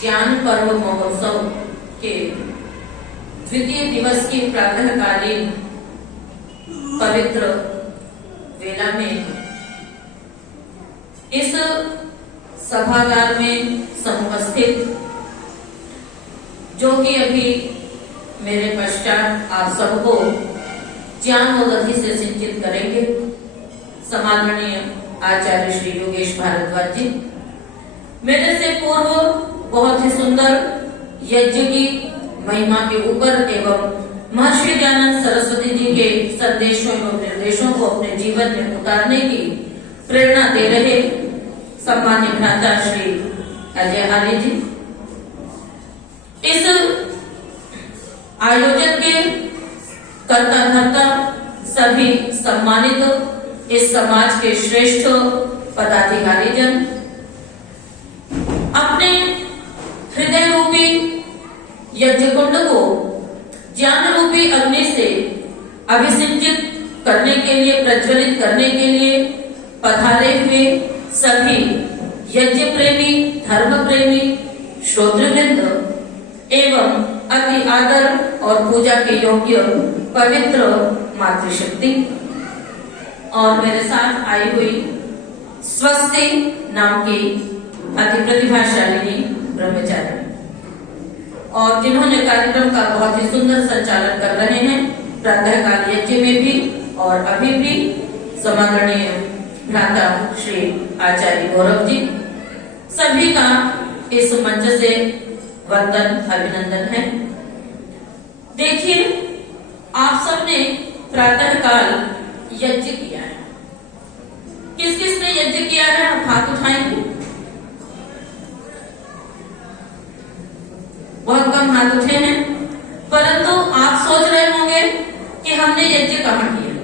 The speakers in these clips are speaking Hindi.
ज्ञान पर्व महोत्सव के द्वितीय दिवस की प्रातःकालीन पवित्र वेला में इस सभागार में समुपस्थित जो कि अभी मेरे पश्चात आप सबको ज्ञान और गति से सिंचित करेंगे, समादरणीय आचार्य श्री योगेश भारद्वाज जी। मेरे से पूर्व बहुत ही सुंदर यज्ञ की महिमा के ऊपर एवं महर्षि दयानंद सरस्वती जी के संदेशों एवं निर्देशों को अपने जीवन में उतारने की प्रेरणा दे रहे सम्मान्य भ्राता श्री अजय हाली जी, इस आयोजन के कर्ता धर्ता सभी सम्मानित इस समाज के श्रेष्ठ पदाधिकारी जन, अपने हृदय रूपी यज्ञ कुंड को ज्ञान रूपी अग्नि से अभिसिंचित करने के लिए, प्रज्वलित करने के लिए पधारे हुए सभी यज्ञ प्रेमी, धर्म प्रेमी, श्रोतृवृंद एवं अति आदर और पूजा के योग्य पवित्र मातृशक्ति और मेरे साथ आई हुई स्वस्ति नाम की अति प्रतिभाशालिनी ब्रह्मचारी और जिन्होंने कार्यक्रम का बहुत ही सुंदर संचालन कर रहे हैं प्रातःकाल यज्ञ में भी और अभी भी समादरणीय भ्राता श्री आचार्य गौरव जी, सभी का इस मंच से वंदन अभिनंदन है। देखिए, आप सबने प्रातःकाल यज्ञ किया है। किस किस ने यज्ञ किया है, आप हाथ उठाएंगे? बहुत कम हाथ उठे हैं, परंतु आप सोच रहे होंगे कि हमने यज्ञ कहाँ किया।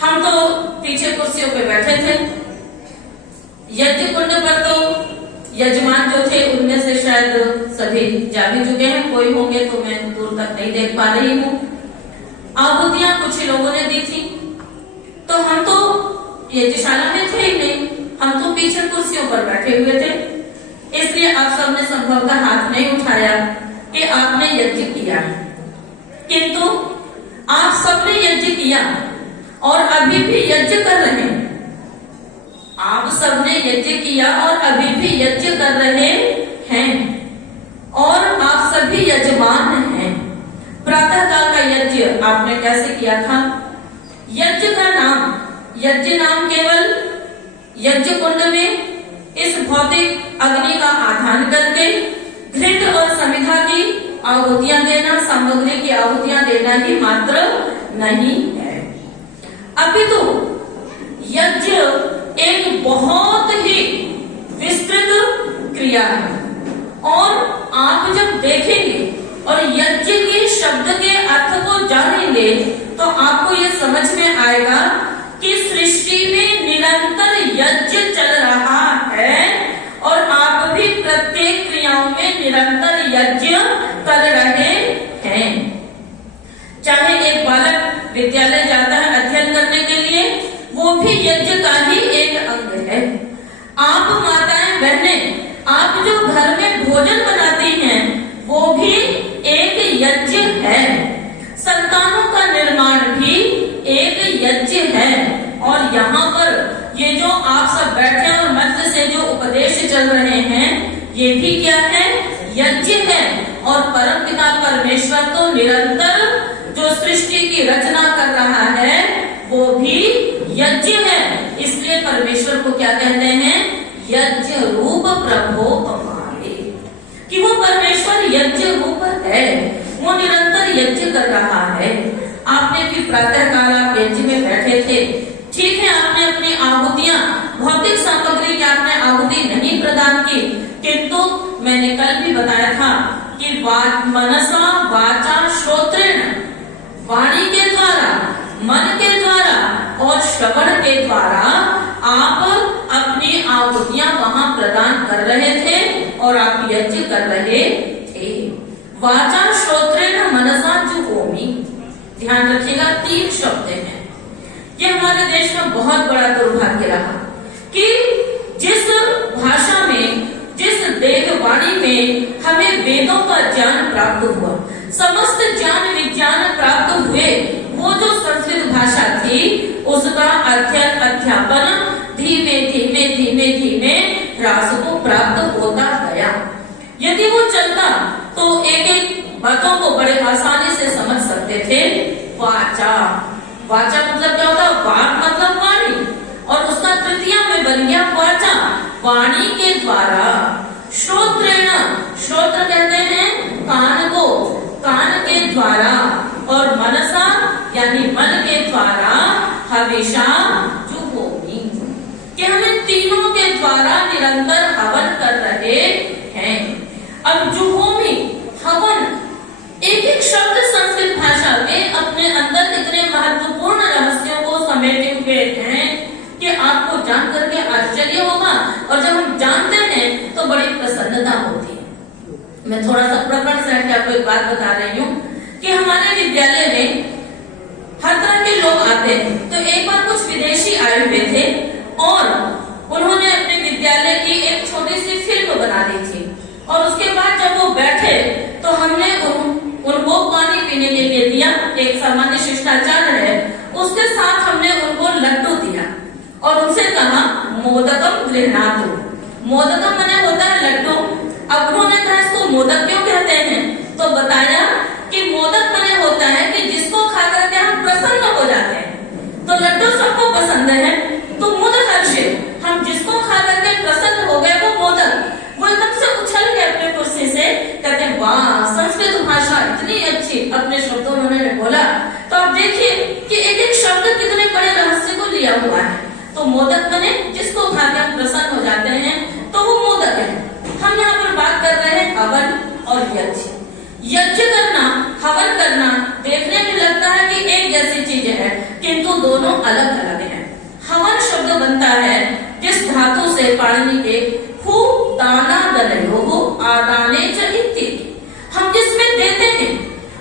हम तो पीछे कुर्सियों पे बैठे थे। यज्ञ कुंड पर तो यजमान जो थे उनमें से शायद सभी जा भी चुके हैं, कोई होंगे तो मैं दूर तक नहीं देख पा रही हूँ। आहुतियां कुछ ही लोगों ने दी थी, तो हम तो यज्ञशाला में थे ही नहीं, हम तो पीछे कुर्सियों पर बैठे हुए थे। इसलिए आप सबने संभवतः हाथ नहीं उठाया कि आपने यज्ञ किया, किंतु आप सबने यज्ञ किया और अभी भी यज्ञ कर रहे हैं। आप सबने यज्ञ किया और अभी भी यज्ञ कर रहे हैं और आप सभी यजमान हैं। प्रातःकाल का यज्ञ आपने कैसे किया था? यज्ञ का नाम, यज्ञ नाम केवल यज्ञ कुंड में इस भौतिक अग्नि का आधान करके घृत और समिधा की आहुतियां देना, सामग्री की आहुतियां देना ही मात्र नहीं है, अपितु यज्ञ एक बहुत ही विस्तृत क्रिया है। और आप जब देखेंगे और यज्ञ के शब्द के अर्थ को जानेंगे तो आपको ये समझ में आएगा कि सृष्टि में निरंतर यज्ञ चल रहा है और आप भी प्रत्येक क्रियाओं में निरंतर यज्ञ कर रहे हैं। चाहे एक बालक विद्यालय जाता है अध्ययन करने के लिए, वो भी यज्ञ का ही एक अंग है। आप माताएं बहनें, आप जो घर में भोजन बनाती हैं, वो भी एक यज्ञ है। संतानों का निर्माण भी एक यज्ञ है। और यहाँ पर ये जो आप सब बैठे और मध्य से जो उपदेश चल रहे हैं, ये भी क्या है? यज्ञ है। और परमपिता परमेश्वर तो निरंतर जो सृष्टि की रचना कर रहा है, वो भी यज्ञ है। इसलिए परमेश्वर को क्या कहते हैं? यज्ञ रूप प्रभो हमारे, कि वो परमेश्वर यज्ञ रूप है, वो निरंतर यज्ञ कर रहा है। आपने भी प्रातःकाल आप यज्ञ में बैठे थे, ठीक है, आपने अपनी आहुतियां, भौतिक सामग्री की आपने आहुति नहीं प्रदान की, किंतु मैंने कल भी बताया था कि मनसा वाचा श्रोत्रेण, वाणी के द्वारा, मन के द्वारा और श्रवण के द्वारा आप अपनी आहुतियां वहां प्रदान कर रहे थे और आप यज्ञ कर रहे थे। वाचा श्रोत्रेण मनसा जुहोमि, ध्यान रखिएगा, 3 शब्द हैं। ये हमारे देश में बहुत बड़ा दुर्भाग्य रहा कि जिस भाषा में, जिस देख वाणी में हमें वेदों का ज्ञान प्राप्त हुआ, समस्त ज्ञान विज्ञान प्राप्त हुए। वो जो संस्कृत भाषा थी उसका अध्ययन अध्यापन धीमे धीमे धीमे धीमे ह्रास को प्राप्त होता गया। यदि वो चलता तो एक एक बातों को बड़े आसानी से समझ सकते थे। वाचा, वाचा मतलब क्या होता है? वाक मतलब वाणी, और उसका तृतीया में बन गया वाचा, वाणी के द्वारा। श्रोत्रेण, श्रोत्र कहते हैं कान को, कान के द्वारा, और मनसा यानी मन के द्वारा, हविषा जुहोमि, कि हम इन तीनों के द्वारा निरंतर हवन कर रहे हैं। अब जुहोमि, हवन, एक एक शब्द संस्कृत भाषा के अपने अंदर इतने महत्वपूर्ण रहस्यों को समेटे हुए हैं कि आपको जान करके आश्चर्य होगा, और जब हम जानते हैं तो बड़ी प्रसन्नता होती है। मैं थोड़ा सा प्रकरण से हटके आपको एक बात बता रही हूँ कि हमारे विद्यालय में हर तरह के लोग आते हैं। तो एक बार कुछ विदेशी आए हुए थे और उन्होंने अपने विद्यालय की एक छोटी सी फिल्म बना दी थी, और उसके बाद जब वो बैठे तो हमने उनको पानी पीने के लिए दिया, एक सामान्य शिष्टाचार है। उसके साथ हमने उनको लड्डू दिया और उनसे कहा मोदकम गृह्णातु। मोदकम माने होता है लड्डू। अब उन्होंने कहा इसको मोदक क्यों कहते हैं, तो बताया कि मोदक माने होता है कि जिसको खा करके हम प्रसन्न हो जाते हैं। तो लड्डू सबको पसंद है, तो मोदक हर्षित, हम जिसको खा करके प्रसन्न हो गए वो मोदक। वो एकदम से उछल के अपने कुर्सी से कहते हैं वाह, संस्कृत भाषा इतनी अच्छी, अपने शब्दों में उन्होंने बोला। तो आप देखिए कि एक एक शब्द कितने बड़े रहस्य को लिया हुआ है। तो मोदक माने जिसको खा के हम प्रसन्न हो जाते हैं, तो वो मोदक है। हम यहाँ पर बात कर रहे हैं हवन और यज्ञ। यज्ञ करना, हवन करना देखने में लगता है कि एक जैसी चीज है, किंतु दोनों अलग अलग हैं। हवन शब्द बनता है जिस धातु से पाणिनि के हु दाना दनयोः आदाने च इति, हम जिसमें देते हैं,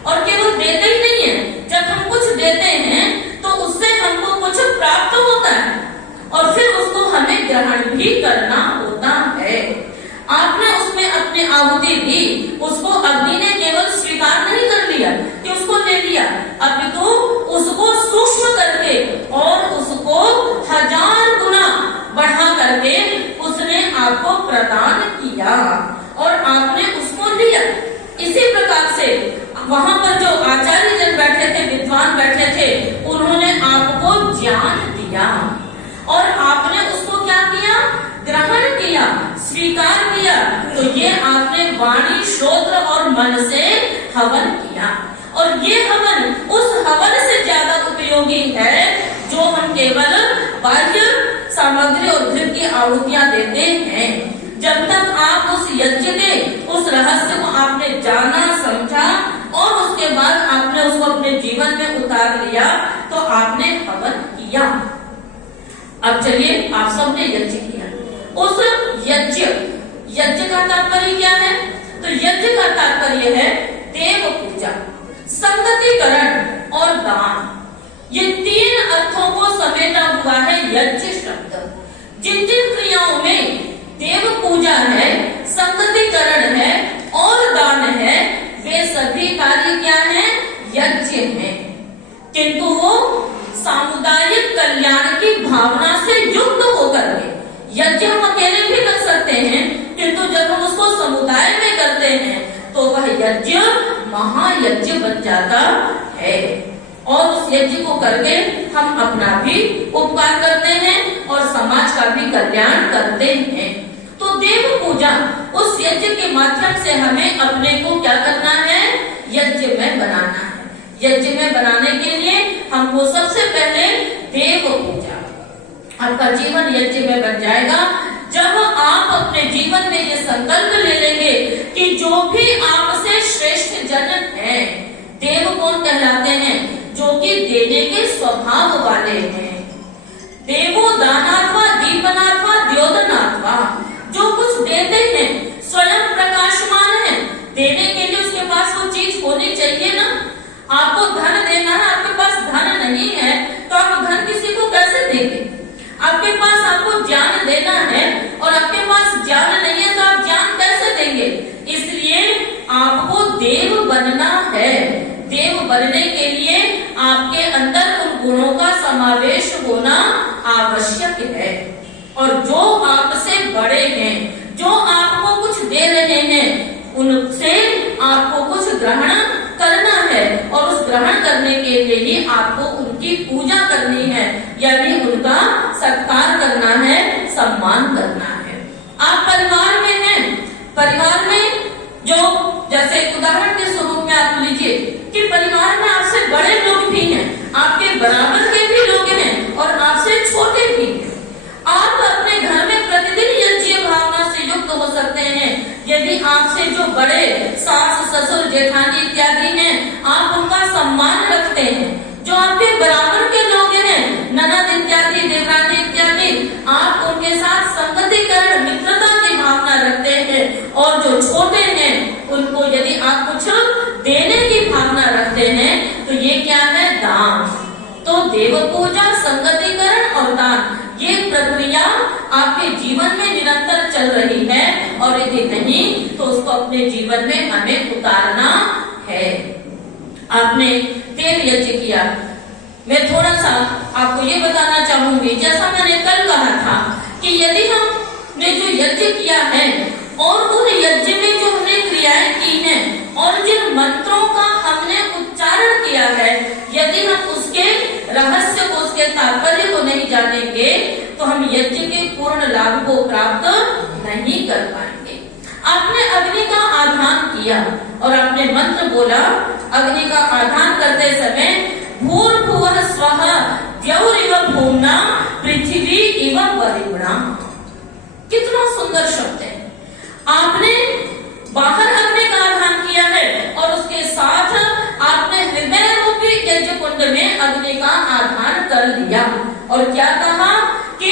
और केवल देते ही नहीं है, जब हम कुछ देते हैं तो उससे हमको कुछ प्राप्त होता है और फिर उसको हमें ग्रहण भी करना होता है। आपने उसमें अपनी आहुति दी, उसको अग्नि ने केवल स्वीकार नहीं कर लिया कि उसको ले लिया, अपितु उसको सूक्ष्म करके और उसको 1000 गुना बढ़ा करके उसने आपको प्रदान किया और आपने उसको लिया। इसी प्रकार से वहां पर जो आचार्य जन बैठे थे, विद्वान बैठे थे, उन्होंने आपको ज्ञान दिया और आपने उसको क्या किया? ग्रहण किया, स्वीकार किया। तो ये आपने वाणी, श्रोत्र और मन से हवन किया, और ये हवन उस हवन से ज्यादा उपयोगी है जो हम केवल बाह्य सामग्री और घृत की आहुतियां देते हैं। जब तक आप उस यज्ञ के उस रहस्य को आपने जाना, समझा और उसके बाद आपने उसको अपने जीवन में उतार लिया, तो आपने हवन किया। अब चलिए, आप सबने यज्ञ किया। उस यज्ञ का तात्पर्य क्या है? तो यज्ञ का तात्पर्य है देव पूजा, संगतिकरण और दान। ये 3 अर्थों को समेटा हुआ है यज्ञ शब्द। जिन जिन क्रियाओं में देव पूजा है, संगतिकरण है और दान है, वे सभी कार्य क्या है? यज्ञ है। किंतु वो सामुदायिक कल्याण की भावना से युक्त होकर के, यज्ञ हम अकेले भी कर सकते हैं, किंतु जब हम उसको समुदाय में करते हैं तो वह यज्ञ महायज्ञ बन जाता है, और उस यज्ञ को करके हम अपना भी उपकार करते हैं और समाज का भी कल्याण करते हैं। तो देव पूजा, उस यज्ञ के माध्यम से हमें अपने को क्या करना है? यज्ञ में बनाना है। यज्ञ में बनाने के लिए हमको सबसे पहले देव पूजा, आपका जीवन यज्ञ में बन जाएगा जब आप अपने जीवन में ये संकल्प ले लेंगे कि जो भी आपसे श्रेष्ठ जन हैं, देव कौन कहलाते हैं? जो कि देने के स्वभाव वाले हैं। देवो दानात्वा दीपनात्वा द्योतनात्वा, जो कुछ देते हैं स्वयं प्रकाशमान है। देने के लिए उसके पास वो चीज होनी चाहिए ना। आपको धन देना है, आपके पास धन नहीं है तो आप धन किसी को कैसे देंगे? आपके पास आपको ज्ञान देना है और आपके पास ज्ञान नहीं है तो आप ज्ञान कैसे देंगे? बनने के लिए आपके अंदर उन गुणों का समावेश होना आवश्यक है। और जो आपसे बड़े हैं, जो आपको कुछ दे रहे हैं, उनसे आपको कुछ ग्रहण करना है और उस ग्रहण करने के लिए ही आपको उनकी पूजा करनी है, यानी उनका सत्कार करना है, सम्मान करना है। आप परिवार में हैं, परिवार में जो जैसे उदाहरण के स्वरूप में आप लीजिए कि परिवार में आपसे बड़े लोग भी हैं, आपके बराबर के भी लोग हैं और आपसे छोटे भी हैं। आप अपने घर में प्रतिदिन यज्ञ भावना से युक्त हो सकते हैं। यदि आपसे जो बड़े सास ससुर जेठानी इत्यादि हैं, आप उनका सम्मान रखते हैं। जो आपके बराबर के लोग हैं, ननद इत्यादि, देवरानी इत्यादि, आप उनके साथ संगतिकरण मित्रता की भावना रखते हैं। और जो छोटे हैं उनको यदि आप कुछ देने की भावना रखते हैं तो ये क्या है? दान। तो देव पूजा, संगतिकरण और दान, ये प्रक्रिया आपके जीवन में निरंतर चल रही है और यदि नहीं तो उसको अपने जीवन में हमें उतारना है। आपने तेल यज्ञ किया, मैं थोड़ा सा आपको ये बताना चाहूंगी, जैसा मैंने कल कहा था कि यदि हमने जो यज्ञ किया है और उन यज्ञ में जो हमने क्रियाएं की हैं और जिन मंत्रों का हमने उच्चारण किया है, यदि हम उसके रहस्य को, उसके तात्पर्य को नहीं जानेंगे तो हम यज्ञ के पूर्ण लाभ को प्राप्त नहीं कर पाएंगे। आपने अग्नि का आधान किया और आपने मंत्र बोला। अग्नि का आधान करते समय भूर्भुवः स्वः द्यौरिव भूम्ना पृथ्वी इव वरिम्णा, कितना सुंदर शब्द है। आपने बाहर अग्नि का आधान किया है और उसके साथ आपने हृदय रूपी यज्ञ कुंड में अग्नि का आधान कर लिया और क्या कहा कि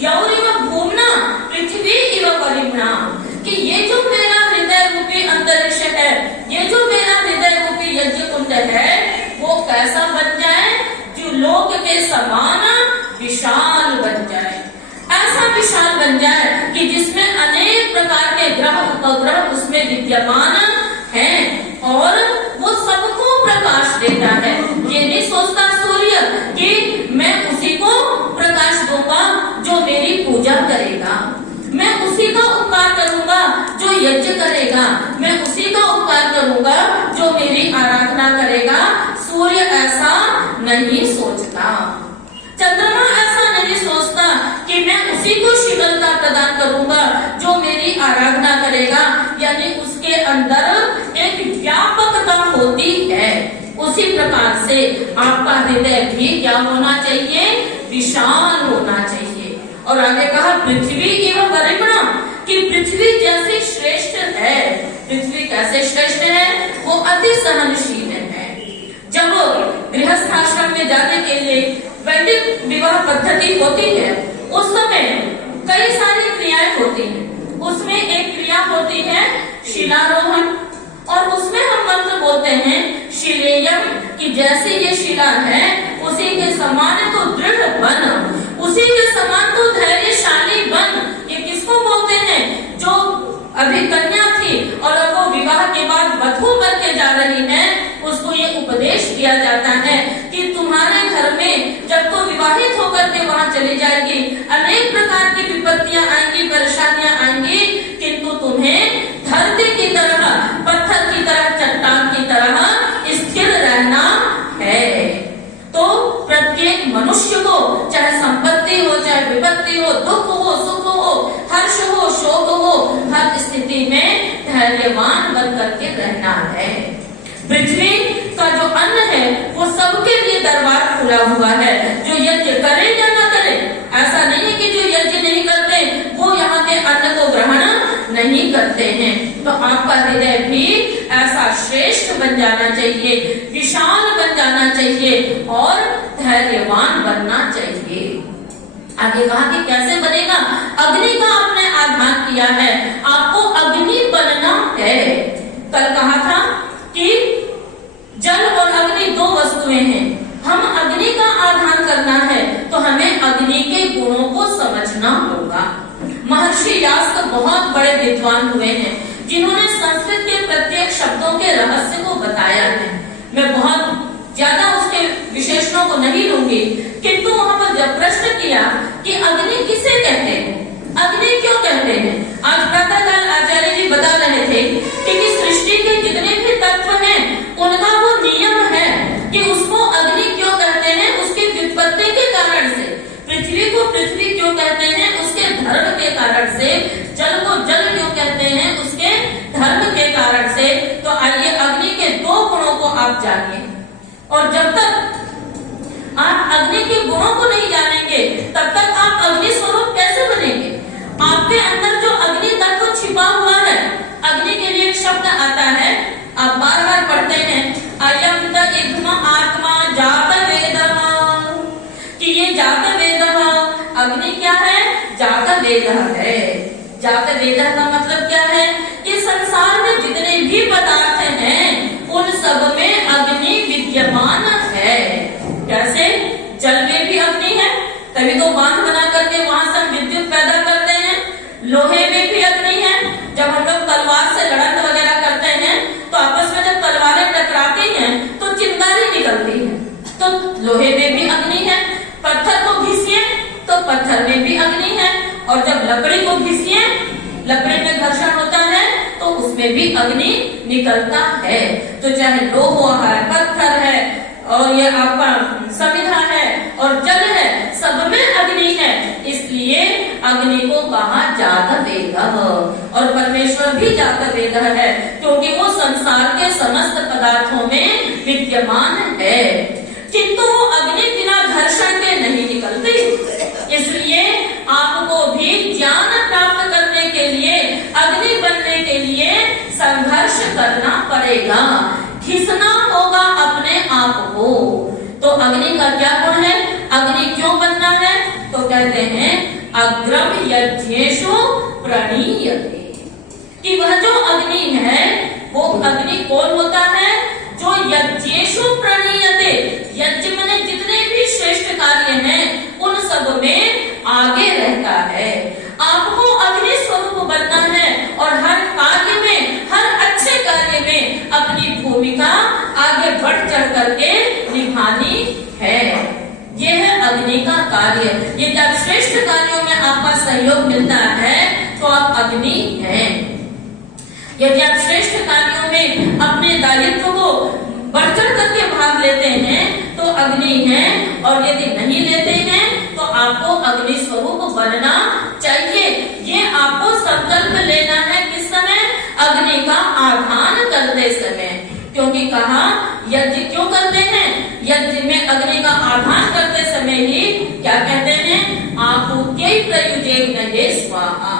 द्यौरिव भूम्ना पृथ्वी इव वरिम्णा, कि ये जो मेरा हृदय रूपी अंतरिक्ष है, ये जो मेरा हृदय रूपी यज्ञ कुंड है, वो कैसा बन जाए? जो लोक के समान विशाल बन जाए, ऐसा विशाल बन जाए कि जिसमें अनेक प्रकार के ग्रह उपग्रह उसमें विद्यमान हैं और वो सबको प्रकाश देता है। ये नहीं सोचता सूर्य कि मैं उसी को प्रकाश दूंगा जो मेरी पूजा करेगा, मैं उसी का उपकार करूंगा जो यज्ञ करेगा, मैं उसी का उपकार करूंगा जो मेरी आराधना करेगा। सूर्य ऐसा नहीं सोचता, चंद्रमा ऐसा नहीं सोचता कि मैं उसी को शीतलता प्रदान करूंगा जो मेरी आराधना करेगा, यानी उसके अंदर एक व्यापकता होती है। उसी प्रकार से आपका हृदय भी क्या होना चाहिए? विशाल होना चाहिए। और आगे कहा पृथ्वी एवं वरिम्णा, कि पृथ्वी जैसे श्रेष्ठ है। पृथ्वी कैसे श्रेष्ठ है? वो अति सहनशील है। जब गृहस्थ आश्रम में जाने के लिए वैदिक विवाह पद्धति होती है, उस समय कई सारी क्रियाएं होती हैं। उसमें एक क्रिया होती है शिलारोहण और उसमें हम मंत्र बोलते हैं शिलेयम, कि जैसे ये शिला है उसी के समान तो दृढ़ बन, उसी के समान तो धैर्यशाली बन। ये किसको बोलते हैं? जो अभी कन्या थी और अब वो विवाह के बाद वधू बन के जा रही है, उसको ये उपदेश दिया जाता है कि तुम्हारे घर में जब तो विवाहित होकर के वहां चली जाएगी, अनेक प्रकार की विपत्तियां आएंगी, परेशानियां आएंगी, किंतु तुम्हें धरती की तरह, पत्थर की तरह, चट्टान की तरह स्थिर रहना है। तो प्रत्येक मनुष्य को चाहे संपत्ति हो, चाहे विपत्ति हो, दुख हो, सुख हो, हर्ष हो, शोक हो, हर स्थिति में धैर्यवान बन करके रहना है। पृथ्वी का जो अन्न है वो सबके लिए दरबार खुला हुआ है, जो यज्ञ करे या न करे। ऐसा नहीं है कि जो यज्ञ नहीं करते वो यहाँ के अन्न को ग्रहण नहीं करते हैं। तो आपका हृदय भी ऐसा श्रेष्ठ बन जाना चाहिए, विशाल बन जाना चाहिए और धैर्यवान बनना चाहिए। आगे कहा कि कैसे बनेगा? अग्नि का आपने आधान किया है, आपको अग्नि बनना है। कल कहा था कि जल और अग्नि दो वस्तुएं हैं, हम अग्नि का आधान करना है तो हमें अग्नि के गुणों को समझना होगा। महर्षि यास्क बहुत बड़े विद्वान हुए हैं जिन्होंने संस्कृत के प्रत्येक शब्दों के रहस्य को बताया है। मैं बहुत नहीं लूंगी। किंतु वहां पर जब प्रश्न किया कि अग्नि किसे कहते हैं, अग्नि क्यों कहते हैं, आज प्रातःकाल आचार्य जी बता रहे थे कि सृष्टि के जितने भी तत्व हैं उनका वो नियम है कि उसको अग्नि क्यों कहते हैं, उसकी व्युत्पत्ति के कारण से। पृथ्वी को पृथ्वी क्यों कहते हैं, उसके धर्म के कारण से। जल को जल क्यों कहते हैं, उसके धर्म के कारण से। तो आइए अग्नि के दो गुणों को आप जानिए, और जब तक आप अग्नि के गुणों को नहीं जानेंगे तब तक आप अग्नि स्वरूप कैसे बनेंगे। आपके अंदर जो अग्नि तत्व छिपा हुआ है, अग्नि के लिए एक शब्द आता है, आप बार बार पढ़ते हैं, अयम तद्मा आत्मा जात वेदः, कि ये जात वेदः, अग्नि क्या है, जात वेदः है। जात वेदः का मतलब क्या है कि संसार में जितने भी पदार्थ हैं उन सब में अग्नि विद्यमान है। कैसे, जल में भी अग्नि है, तभी तो बांध बना करके वहां से हम विद्युत पैदा करते हैं। लोहे में भी अग्नि है, जब हम लोग तलवार से लड़ाई वगैरह करते हैं तो आपस में जब तलवारें टकराती हैं तो चिंगारी निकलती है, तो लोहे में भी अग्नि है। पत्थर को घिसिए तो पत्थर में भी अग्नि है, और जब लकड़ी को घिसिए, लकड़ी में घर्षण होता है तो उसमें भी अग्नि निकलता है। तो चाहे लोहा है, पत्थर है, और ये आपका समिधा है और जल है, सब में अग्नि है। इसलिए अग्नि को कहा जात वेदः, और परमेश्वर भी जात वेदः है क्योंकि वो संसार के समस्त पदार्थों में विद्यमान है। किंतु वो अग्नि बिना घर्षण के नहीं निकलती, इसलिए आपको भी ज्ञान प्राप्त करने के लिए, अग्नि बनने के लिए संघर्ष करना पड़ेगा, घिसना होगा अपने आप को। तो अग्नि का क्या गुण है, अग्नि क्यों बनना है, तो कहते हैं अग्रम यज्ञेषु प्रणीयते, कि वह जो अग्नि है वो अग्नि कौन होता है, जो यज्ञेषु प्रणीयते, यज्ञ में जितने भी श्रेष्ठ कार्य हैं उन सब में आगे रहता है। आपको अग्नि स्वरूप बनना है और हर कार्य में, हर अच्छे कार्य में अपनी भूमिका आगे बढ़ चढ़ करके निभानी है। यह है अग्नि का कार्य। यदि आप श्रेष्ठ कार्यों में आपका सहयोग मिलता है तो आप अग्नि हैं। यदि आप श्रेष्ठ कार्यों में अपने दायित्व को बढ़ चढ़ करके भाग लेते हैं तो अग्नि हैं, और यदि नहीं लेते हैं तो आपको अग्नि स्वरूप बनना चाहिए। ये आपको संकल्प लेना है किस समय, अग्नि का आधान करते समय। क्योंकि कहा यज्ञ क्यों करते हैं, यज्ञ में अग्नि का आधान करते समय ही क्या कहते हैं, आहुत्यै प्रयुज्ये स्वाहा,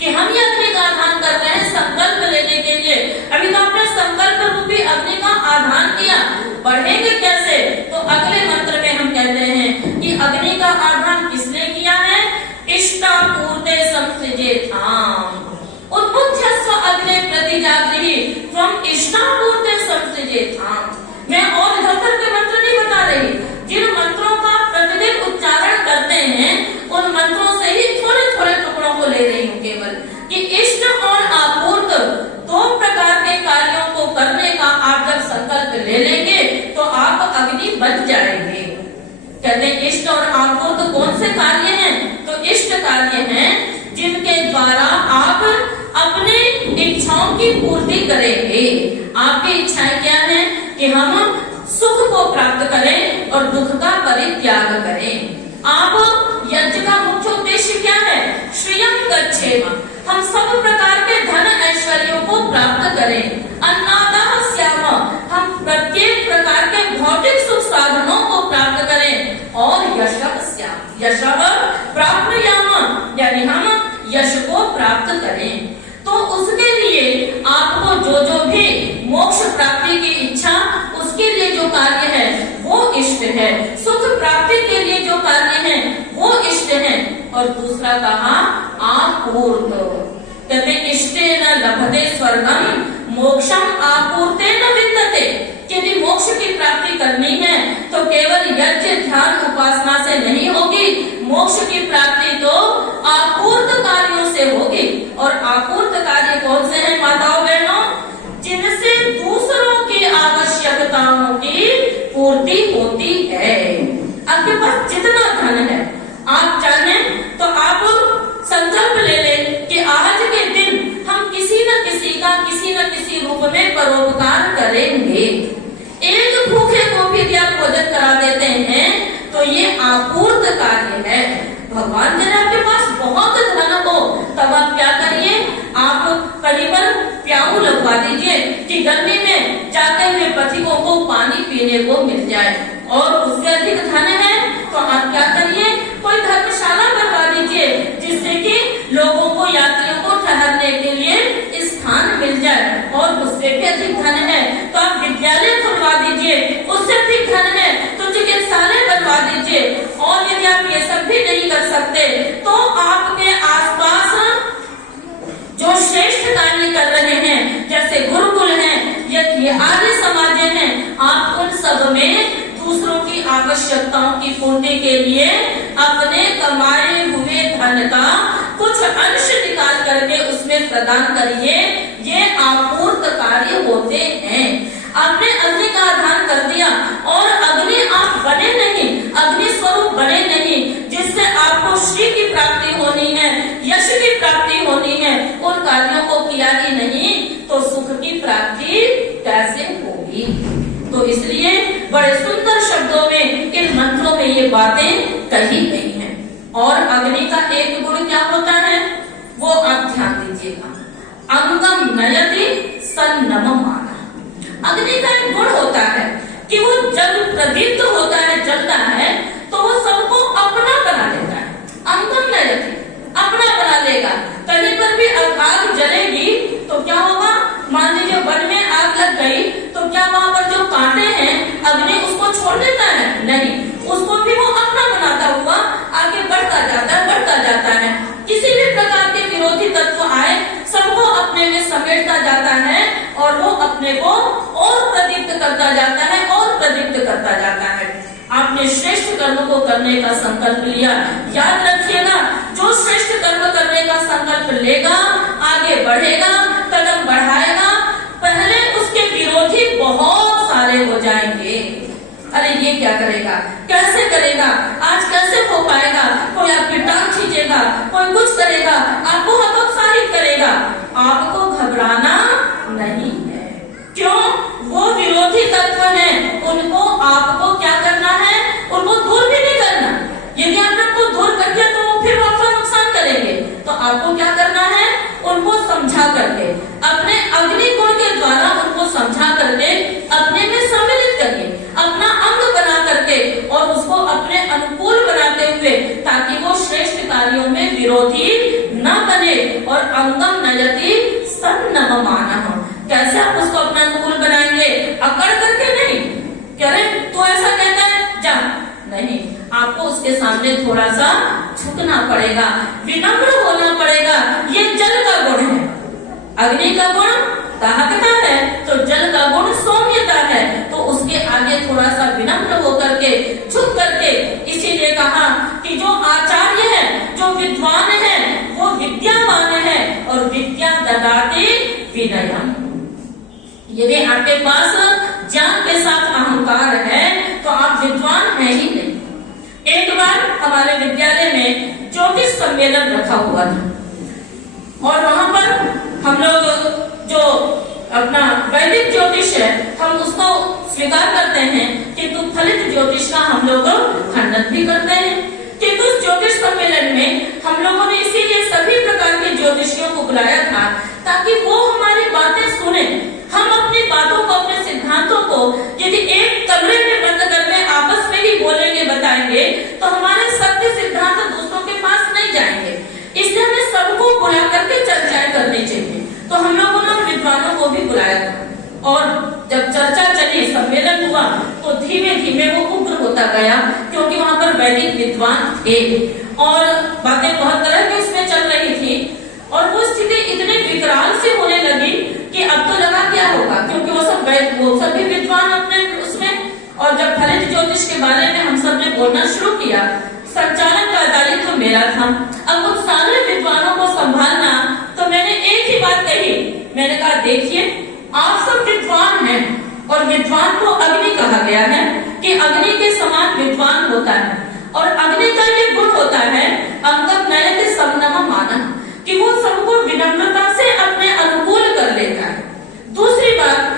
कि हम ये अग्नि का आधान कर रहे हैं संकल्प लेने के लिए। अभी तो आपने संकल्प रूपी अग्नि का आधान किया, बढ़ेंगे कैसे, तो अगले मंत्र में हम कहते हैं कि अग्नि का आधान किसने किया है, इष्टापूर्ते संसृजेथाम, उद्बुद्धस्व अग्ने प्रतिजागृहि त्वं इष्टापूर्ते संसृजेथाम। मैं और इधर के मंत्र नहीं बता रही, जिन मंत्रों का प्रतिदिन उच्चारण करते हैं उन मंत्रों से ही थोड़े थोड़े टुकड़ों को ले रही हूँ केवल, कि इष्ट और आपूर्त दो प्रकार के कार्यों को करने का आप जब संकल्प ले लेंगे तो आप अग्नि बन जाएंगे। कहते हैं इष्ट और आपूर्त कौन से कार्य हैं, तो इष्ट कार्य हैं जिनके द्वारा आप अपने इच्छाओं की पूर्ति करेंगे। आपकी इच्छाएं क्या है कि हम सुख को प्राप्त करें और दुख का परित्याग करें। आप यज्ञ का मुख्य उद्देश्य क्या है, श्रियं गच्छेम, हम सब प्रकार के धन ऐश्वर्यों को प्राप्त करें। अन्नादः स्याम, हम प्रत्येक प्रकार के भौतिक सुख साधनों को प्राप्त करें। और यशः स्याम, यशः प्राप्नुयाम, यानी हम यश को प्राप्त करें। तो उसके लिए आपको जो भी मोक्ष प्राप्ति की इच्छा, उसके लिए जो कार्य है वो इष्ट है। सुख प्राप्ति के लिए जो कार्य है वो इष्ट है। और दूसरा कहा आपूर्त, कहते इष्टेन लभते स्वर्गम मोक्षम आपूर्तेन विद्यते। यदि मोक्ष की प्राप्ति करनी है तो केवल यज्ञ ध्यान उपासना से नहीं होगी, मोक्ष की प्राप्ति तो आपूर्त कार्यों से होगी। और आपूर्त कार्य कौन से हैं माताओं बहनों, जिनसे दूसरों की आवश्यकताओं की पूर्ति होती है। परोपकार करेंगे। एक भूखे को भी यदि आप भोजन करा देते हैं तो ये आपूर्त कार्य है। भगवान यदि आपके पास बहुत धन हो तब आप क्या करिए, आप कहीं पर प्याऊ लगवा दीजिए कि गर्मी में जाते हुए पथिकों को पानी पीने को मिल जाए। और उससे अधिक धन है तो आप क्या करिए, कोई धर्मशाला बनवा दीजिए जिससे कि लोगों को, यात्रियों को ठहरने के लिए स्थान मिल जाए। और उससे भी अधिक धन है तो आप विद्यालय खुलवा दीजिए, उससे अधिक धन है तो चिकित्सालय बनवा दीजिए। और यदि आप ये सब भी नहीं कर सकते तो आपके आसपास जो श्रेष्ठ कार्य कर रहे हैं, जैसे गुरुकुल हैं, ये आर्य समाज हैं, आप उन सब में दूसरों की आवश्यकताओं की पूर्ति के लिए अपने कमाए हुए धन का कुछ अंश निकाल करके उसमें प्रदान करिए। ये आपूर्त कार्य होते हैं। आपने अग्नि का आधान कर दिया और अग्नि आप बने नहीं, अग्नि स्वरूप बने नहीं, जिससे आपको श्री की प्राप्ति होनी है, यश की प्राप्ति होनी है, उन कार्यों को किया ही नहीं तो सुख की प्राप्ति कैसे होगी। तो इसलिए बड़े सुंदर शब्दों में इन मंत्रों में ये बातें कही गई हैं। और अग्नि का एक गुण क्या होता है वो आप ध्यान दीजिएगा, अंगम नयति सन्नममाना। अग्नि का एक गुण होता है कि वो जब प्रदीप्त होता है, जलता है, तो वो सबको अपना बना लेता है। अंगम नयति, अपना बना लेगा। कहीं पर भी आग जलेगी तो क्या होगा, मान लीजिए वन में आग लग गई तो क्या वहां पर जो कांटे हैं अग्नि उसको छोड़ देता है? नहीं, उसको भी वो अपना बनाता हुआ आगे बढ़ता जाता है। किसी भी प्रकार के विरोधी तत्व आए सबको अपने में समेटता जाता है और वो अपने को और प्रदीप्त करता जाता है और प्रदीप्त करता जाता है। आपने श्रेष्ठ कर्म को करने का संकल्प लिया, याद रखिएगा, जो श्रेष्ठ कर्म करने का संकल्प लेगा आगे बढ़ेगा, कदम बढ़ाएगा, पहले उसके विरोधी बहुत सारे हो जाएंगे। अरे ये क्या करेगा, कैसे करेगा, आज कैसे हो पाएगा, कोई आपकी टांग खींचेगा, कोई कुछ करेगा, आपको हतोत्साहित करेगा। आपको घबराना नहीं है। क्यों? वो विरोधी तत्व है, उनको आपको क्या करना है, उनको दूर भी नहीं करना। यदि आपने उनको दूर कर दिया तो फिर वो आपका नुकसान करेंगे। तो आपको क्या करना है, उनको समझा करके, अपने अग्नि गुण के द्वारा उनको समझा करके अपने में सम्मिलित करिए, अपना अंग बना करके और उसको अपने अनुकूल बनाते हुए, ताकि वो श्रेष्ठ कार्यों में विरोधी न बने और अंगम नयति सन्नममाना हो। कैसे आप उसको अपना अनुकूल बनाएंगे? अकड़ करके नहीं, कह रहे तो ऐसा कहता है जा, नहीं, आपको उसके सामने थोड़ा सा झुकना पड़ेगा, विनम्र होना पड़ेगा। ये जल का गुण है। अग्नि का गुण दाहकता है तो जल का गुण सौम्यता है। तो उसके आगे थोड़ा सा विनम्र होकर के, झुक करके, इसीलिए कहा कि जो आचार्य है, जो विद्वान है, वो विद्यावान है और विद्या ददाति विनयम। यदि आपके पास ज्ञान के साथ अहंकार है तो आप विद्वान है ही नहीं। एक बार हमारे विद्यालय में ज्योतिष सम्मेलन रखा हुआ था और वहां पर हम लोग जो अपना वैदिक ज्योतिष है हम उसको स्वीकार करते हैं, किंतु फलित ज्योतिष का हम लोग खंडन भी करते हैं। किंतु उस ज्योतिष सम्मेलन में हम लोगों ने इसीलिए सभी प्रकार के ज्योतिषियों को बुलाया था ताकि वो हमारी बातें सुने। हम अपनी बातों को, अपने सिद्धांतों को यदि एक कमरे में बंद करके आपस में ही बोलेंगे, बताएंगे, तो हमारे सत्य सिद्धांत दूसरों के पास नहीं जाएंगे। इसलिए हमें सबको बुला करके चर्चाएं करनी चाहिए। तो हम लोगों ने विद्वानों को भी बुलाया था और जब चर्चा चली, सम्मेलन हुआ, तो धीमे धीमे वो उग्र होता गया क्योंकि वहां पर वैदिक विद्वान थे और बातें बहुत तरह की उसमें चल रही थी। और वो स्थिति इतने विकराल से होने लगी कि अब तो लगा क्या होगा, क्योंकि वो सभी विद्वान अपने उसमें। और जब फलित ज्योतिष के बारे में हम सब ने बोलना शुरू किया, संचालन का दायित्व तो मेरा था। अब उन सारे विद्वानों को संभालना, तो मैंने एक ही बात कही, मैंने कहा देखिए आप सब विद्वान हैं और विद्वान को अग्नि कहा गया है कि अग्नि के समान विद्वान होता है। और अग्नि का ये गुण होता है अंगम नयति सन्नममाना, कि वो सबको विनम्रता से अपने अनुकूल कर लेता है। दूसरी बात,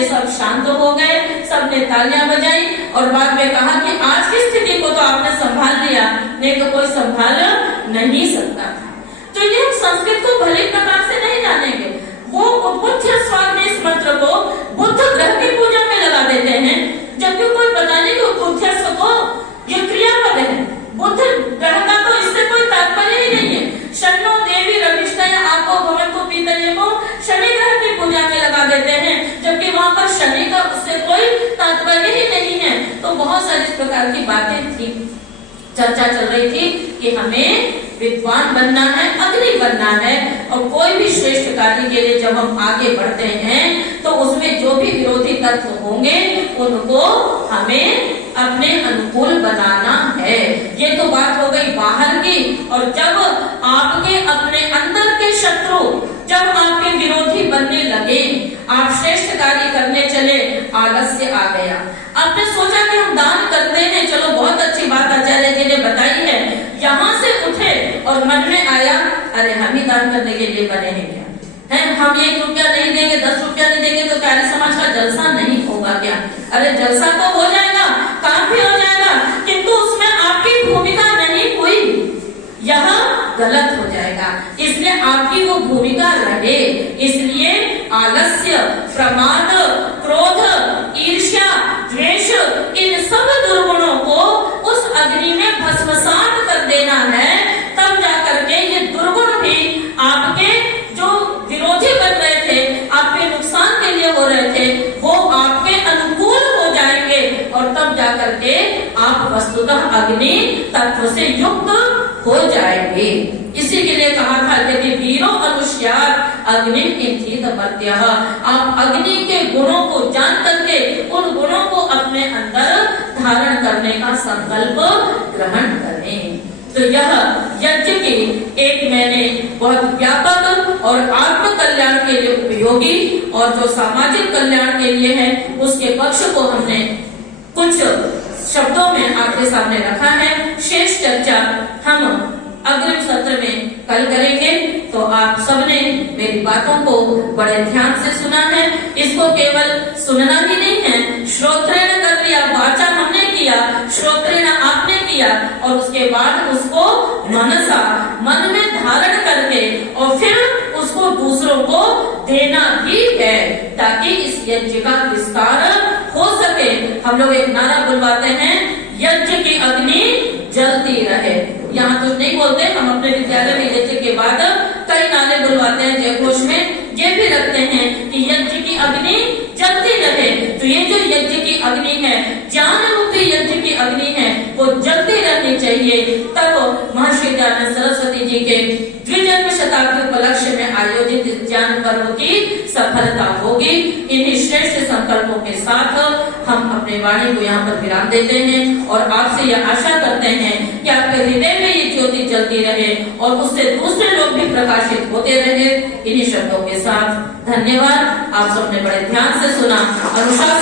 ये सब शांत हो गए, सबने तालियां बजाई और बाद में कहा कि आज की स्थिति को तो आपने संभाल लिया, नहीं तो कोई संभाल नहीं सकता था। तो ये संस्कृत को भले प्रकार से नहीं जानेंगे, वो बुद्ध स्वाद में इस मंत्र को बुद्ध ग्रह की पूजा में लगा देते हैं, जबकि कोई पता नहीं कि बुद्ध को ये क्रियापद है, बुद्ध ग्रह का तो इससे कोई तात्पर्य ही नहीं है। शनो देवी रविष्टय आपो भवन्तु पितरः को शनि ग्रह की पूजा में लगा देते हैं, जबकि वहाँ पर शनि का उससे कोई तात्पर्य ही नहीं है। तो बहुत सारी इस प्रकार की बातें थी, चर्चा चल रही थी कि हमें विद्वान बनना है, अग्नि बनना है, और कोई भी श्रेष्ठ कार्य के लिए जब हम आगे बढ़ते हैं तो उसमें जो भी विरोधी तत्व होंगे उनको हमें अपने अनुकूल बनाना है। ये तो बात हो गई बाहर की। और जब आपके अपने अंदर के शत्रु जब आपके विरोधी बनने लगे, आप श्रेष्ठ कार्य करने चले, आलस्य आ गया। आपने सोचा कि हम दान करते हैं, चलो बहुत अच्छी बात आचार्य जी ने बताई है, यहाँ से उठे और मन में आया अरे हम ही दान करने के लिए बने हैं क्या है, हम 1 रुपया नहीं देंगे, 10 रुपया नहीं देंगे तो कार्य समाज का जलसा नहीं होगा क्या? अरे जलसा तो हो जाएगा, काम भी हो जाएगा, किंतु उसमें आपकी भूमिका नहीं हुई, यह गलत हो जाएगा। इसलिए आपकी वो भूमिका रहे। इसलिए आलस्य, प्रमाद, क्रोध, ईर्ष्या, द्वेष, इन सब दुर्गुणों को उस अग्नि में भस्मसात कर देना है। तब जाकर के ये दुर्गुण भी आपके जो विरोधी बन रहे थे, आपके नुकसान के लिए हो रहे थे, वो आपके अनुकूल हो जाएंगे और तब जाकर के आप वस्तुतः अग्नि तत्व से युक्त हो जाएंगे। इसी के लिए कहा था यदि वीरो अनुष्यात अग्नि इंथितमत्यः, आप अग्नि के गुणों को जान करके उन गुणों को अपने अंदर धारण करने का संकल्प ग्रहण करें। तो यह यज्ञ की एक मैंने बहुत व्यापक और आत्म कल्याण के लिए उपयोगी और जो सामाजिक कल्याण के लिए है उसके पक्ष को हमने कुछ शब्दों में आपके सामने रखा है। शेष चर्चा हम अग्रिम सत्र में कल करेंगे। तो आप सबने मेरी बातों को बड़े ध्यान से सुना है। इसको केवल सुनना ही नहीं है, श्रोत्रेण कर लिया, वाचा हमने किया, श्रोत्रेण आपने किया, और उसके बाद उसको मनसा, मन में धारण करके और फिर उसको दूसरों को देना भी है, ताकि इस यज्ञ का विस्तार हो सके। हम लोग एक नारा बुलवाते हैं, यज्ञ की अग्नि जलती रहे। यहाँ तो नहीं बोलते, हम अपने विद्यालय में यज्ञ के बाद कई नारे बुलवाते हैं, जयघोष में ये भी रखते हैं कि यज्ञ की अग्नि जलती रहे। तो ये जो यज्ञ की अग्नि है, ज्ञान रूपी यज्ञ की अग्नि है, वो जलती रहनी चाहिए। तब महर्षि दयानंद सरस्वती जी के द्विजन्म शताब्दी उपलक्ष्य में आयोजित ज्ञान पर्व की सफलता होगी। इन्हीं श्रेष्ठ संकल्पों के साथ हम अपने वाणी को यहाँ पर विराम देते हैं और आपसे यह आशा करते हैं कि आपके हृदय में ये ज्योति जलती रहे और उससे दूसरे लोग भी प्रकाशित होते रहे। इन्हीं शब्दों के साथ धन्यवाद। आप सबने बड़े ध्यान से सुना, अनुशासन